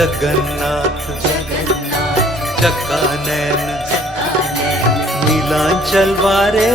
जगन्नाथ चक्कानैन नीलांचल वारे,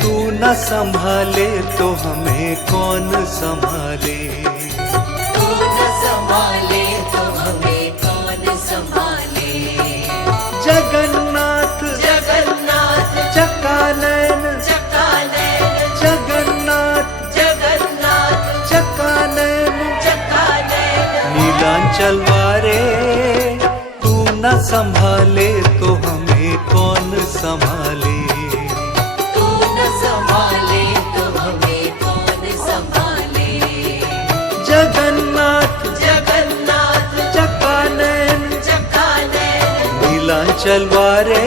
तू न संभाले तो हमें कौन संभाले। तू न संभाले तो हमें कौन संभाले। जगन्नाथ जगन्नाथ चक्कानैन जगन्नाथ चक्कानैन नीलांचल वारे, तू न संभाले तो हमें कौन संभाले। तू न संभाले तो हमें कौन संभाले। जगन्नाथ चक्कानैन नीलांचल वारे,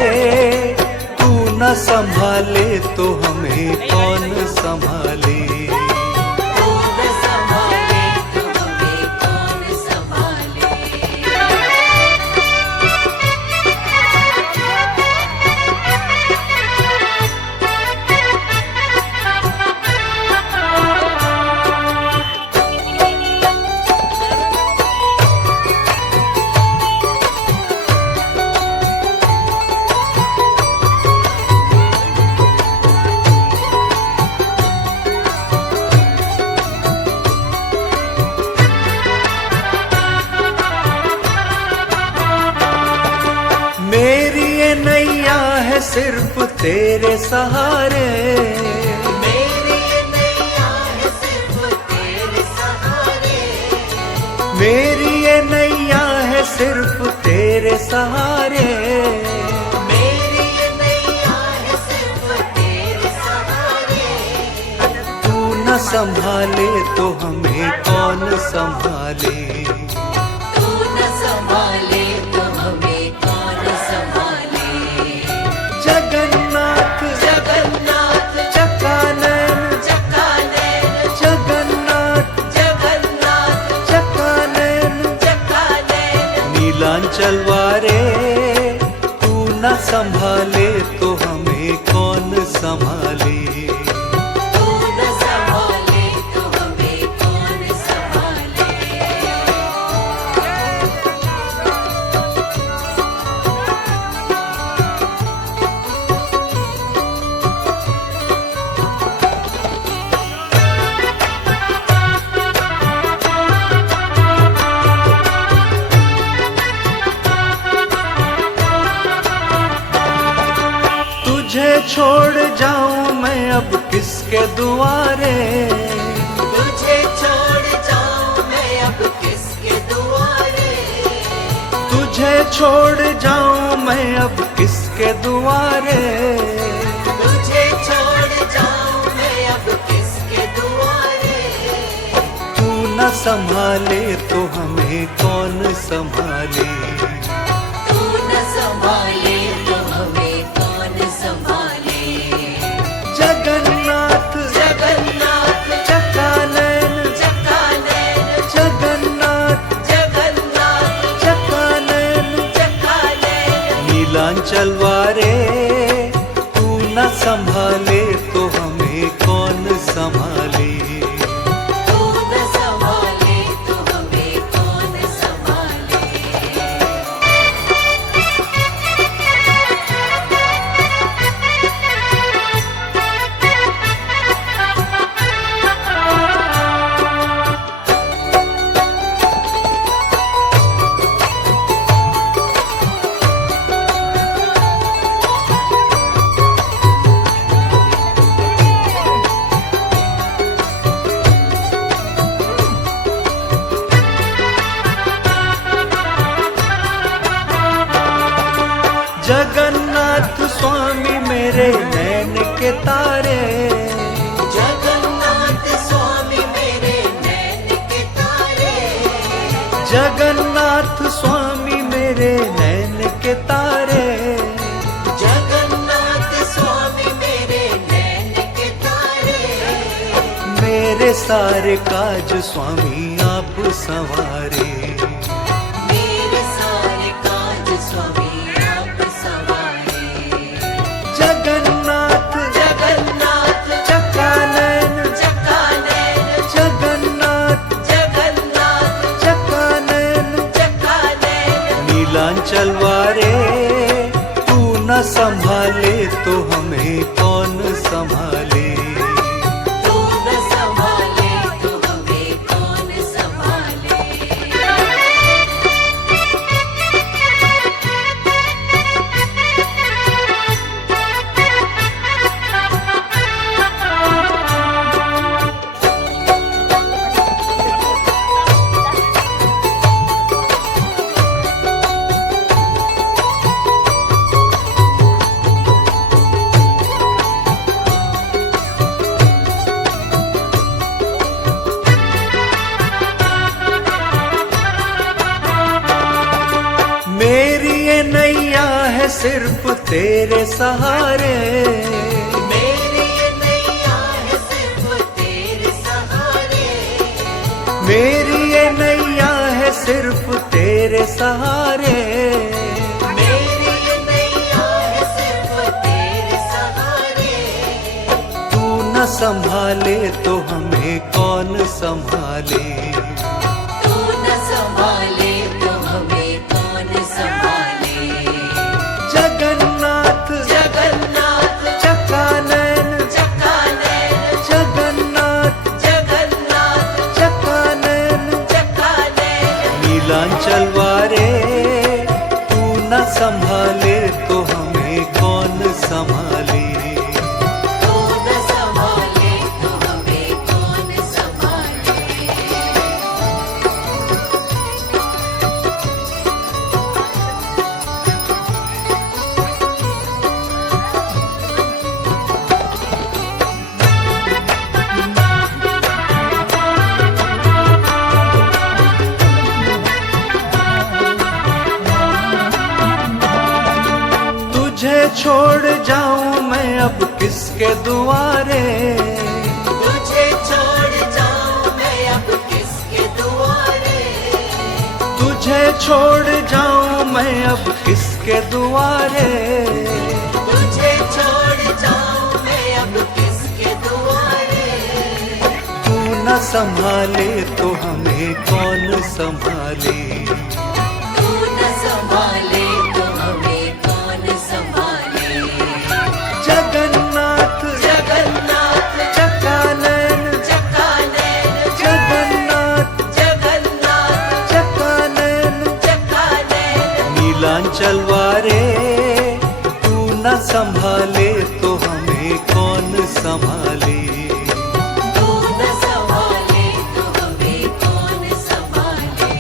तू न संभाले तो हमें कौन संभाले। तू न संभाले तो हमें कौन संभाले। मेरी ये नैया है सिर्फ तेरे सहारे, मेरी नैया है सिर्फ तेरे सहारे। मेरी ये नैया है सिर्फ तेरे सहारे। मेरी नैया है सिर्फ तेरे सहारे। तू न संभाले तो हमें कौन संभाले। तू न संभाले तो हमें कौन संभाले। जगन्नाथ चक्कानैन जगन्नाथ चक्कानैन नीलांचल वारे, तू न संभाले तो हमें कौन संभाले। तू न संभाले तो हमें कौन संभाले। तुझे छोड़ जाऊं मैं अब किसके दुआरे। तुझे छोड़ जाऊं मैं अब किसके दुआरे। तुझे छोड़ जाऊं मैं अब किसके दुआरे। तुझे छोड़ जाऊं मैं अब किसके दुआरे। तू न संभाले तो हमें कौन संभाले। तू न संभाले तो हमें कौन संभाले। जगन्नाथ चक्कानैन जगन्नाथ चक्कानैन नीलांचल वारे, तू न संभाले तो हमें कौन संभाले। तू न संभाले तो हमें कौन संभाले। जगन्नाथ स्वामी मेरे नैन के तारे। जगन्नाथ स्वामी मेरे नैन के तारे। जगन्नाथ स्वामी मेरे नैन के तारे। जगन्नाथ स्वामी मेरे नैन के तारे। मेरे सारे काज स्वामी आप संवारे। मेरे सारे काज स्वामी आप संवारे। जगन्नाथ चक्कानैन जगन्नाथ चक्कानैन तो हमें कौन संभाले। तू न संभाले तो हमें कौन संभाले। मेरी ये नैया है सिर्फ तेरे सहारे, मेरी ये नैया है सिर्फ तेरे सहारे। मेरी ये नैया है सिर्फ तेरे सहारे। मेरी ये नैया है सिर्फ तेरे सहारे। तू न संभाले तो हमें कौन संभाले। तू न संभाले तो हमें कौन संभाले। जगन्नाथ जगन्नाथ चकानैन, चकानैन, जगन्नाथ जगन्नाथ चकानैन, चकानैन। नीलांचल वारे तू न संभाले तो हमें कौन संभाले। तू न संभाले तो हमें कौन संभाले। तुझे छोड़ जाऊं मैं अब किसके दुआरे। तुझे छोड़ जाऊं मैं अब किसके दुआरे। तुझे छोड़ जाऊं मैं अब किसके दुआरे। तुझे छोड़ जाऊं मैं अब किसके दुआरे। तू न संभाले तो हमें कौन संभाले। तू न संभाले तो हमें कौन संभाले। जगन्नाथ जगन्नाथ चकानैन, चकानैन, जगन्नाथ जगन्नाथ चकानैन, चकानैन। नीलांचल वारे तू न संभाले तो हमें कौन संभाले। तू न संभाले तो हमें कौन संभाले।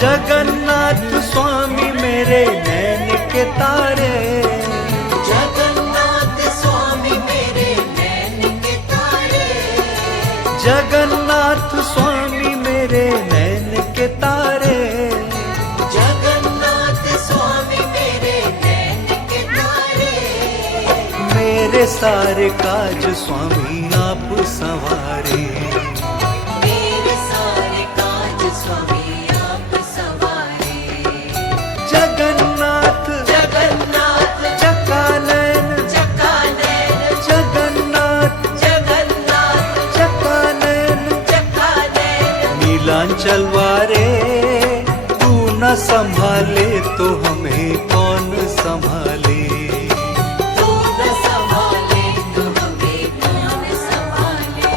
जगन्नाथ स्वामी मेरे नैन के तारे। जगन्नाथ स्वामी मेरे नैन के तारे। जगन्नाथ स्वामी मेरे नैन के तारे। जगन्नाथ स्वामी मेरे नैन के तारे। मेरे सारे काज स्वामी आप संवारे। मेरे सारे काज स्वामी आप संवारे। जगन्नाथ जगन्नाथ चकानैन, चकानैन, जगन्नाथ जगन्नाथ चकानैन, चकानैन। नीलांचल वारे तू न संभाले तो हमें कौन संभाले। तू न संभाले तो हमें कौन संभाले।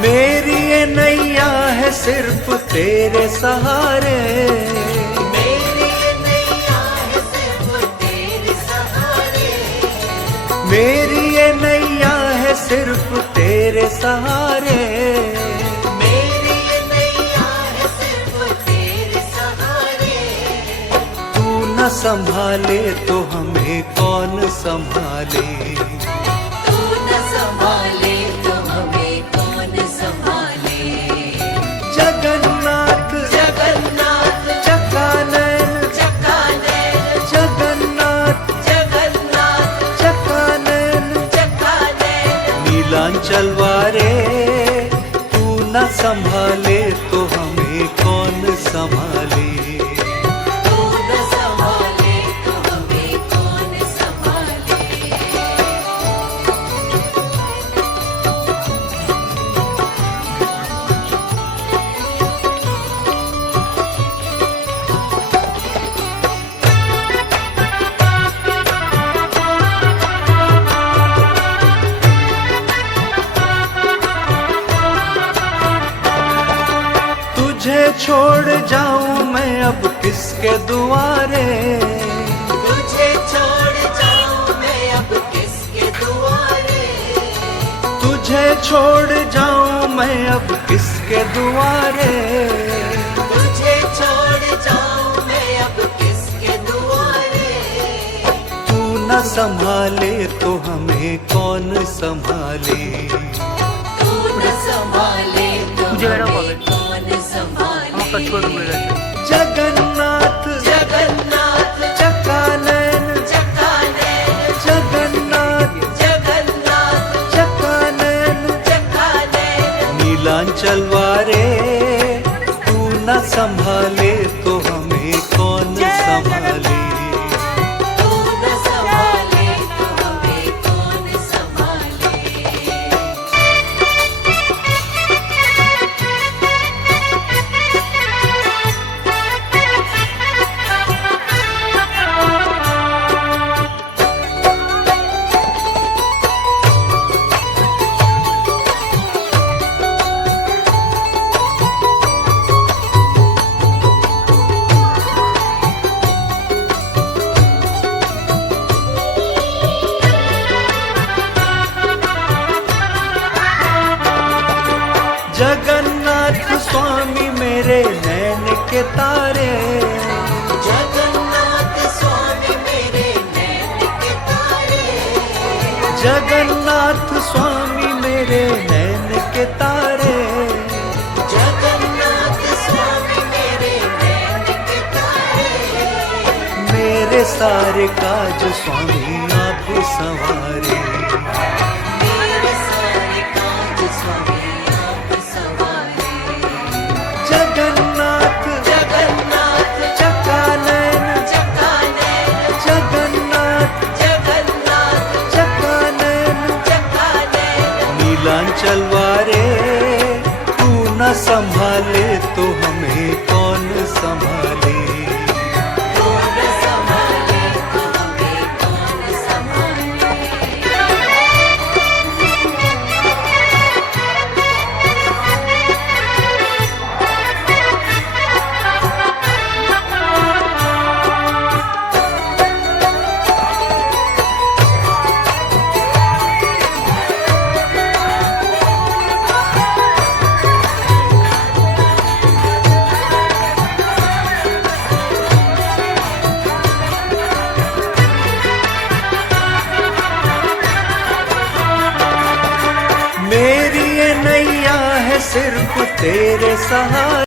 मेरी ये नैया है सिर्फ तेरे सहारे। मेरी मेरी ये नैया है सिर्फ तेरे सहारे, मेरी ये नैया है सिर्फ तेरे सहारे। तू न संभाले तो हमें कौन संभाले, तू न संभाले तो हमें कौन संभाले। जगन्नाथ जगन्नाथ चकानैन, चकानैन जगन्नाथ जगन्नाथ चकानैन, चकानैन। नीलांचल वारे तू न संभाले तो हमें कौन संभाले। तू न संभाले तो हमें कौन संभाले। तुझे छोड़ जाऊं मैं अब किसके दुआरे, तुझे छोड़ जाऊं मैं अब किसके दुआरे। तुझे छोड़ जाऊं मैं अब किसके दुआरे। तुझे छोड़ जाऊं मैं अब किसके दुआरे। तू न संभाले तो हमें कौन संभाले। तू न संभाले तो हमें कौन संभाले। जगन्नाथ जगन्नाथ चकानैन, चकानैन जगन्नाथ जगन्नाथ चकानैन, चकानैन। नीलांचल वारे तू न संभाले तो हमें कौन संभाले। तू न संभाले तो हमें कौन संभाले। जगन्नाथ स्वामी मेरे नैन के तारे, जगन्नाथ स्वामी मेरे नैन के तारे। जगन्नाथ स्वामी मेरे नैन के तारे। जगन्नाथ स्वामी मेरे नैन के तारे। मेरे सारे काज स्वामी आप संवारे। मेरे सारे काज स्वामी आप संवारे। जगन्नाथ जगन्नाथ चकानैन, चकानैन जगन्नाथ जगन्नाथ चकानैन, चकानैन। नीलांचल वारे तू न संभाले तो हमें कौन संभाले। तू न संभाले तो हमें कौन संभाले। मेरी ये नैया है सिर्फ तेरे सहारे।